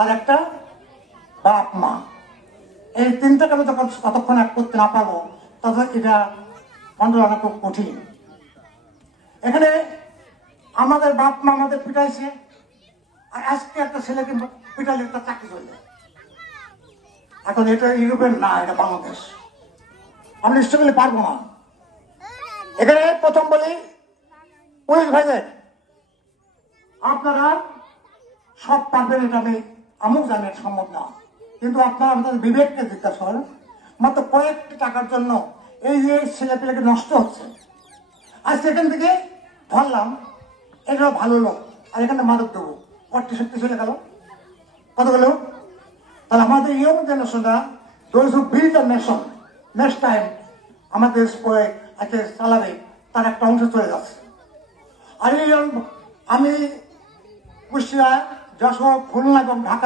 আর একটা বাপ মা, এই তিনটাকে আমি যখন ততক্ষণ এক করতে না পারবো তখন এটা কন্ট্রোল আনা খুব কঠিন। এখানে আমাদের বাপ মা আমাদের পিটাইছে, আর আজকে একটা ছেলেকে পিটাইলে একটা চাকরি চলে যায়। এখন এটা ইউরোপের না, এটা বাংলাদেশ। আমি নিশ্চয় বলে পারবো না। এখানে প্রথম বলি পুলিশ ভাইদের, আপনারা সব পারবেন এটা আমিও জানি এটা সম্ভব না, কিন্তু আপনারা আপনাদের বিবেককে জিজ্ঞাসা করেন। মাত্র কয়েকটি টাকার জন্য এই যে ছেলেপেলেকে নষ্ট হচ্ছে। আর সেখান থেকে ধরলাম এটা ভালো লোক, আর এখানে মাদক দেবো, 40-60 চলে গেল, কত গেল? তাহলে আমাদের ইয়ং জেনারেশনরা those who build the nation, next time আমাদের দেশ করে আজকে চালাবে, তার একটা অংশ চলে যাচ্ছে। আর এই আমি কুষ্টিয়া, যশোর, খুলনা এবং ঢাকা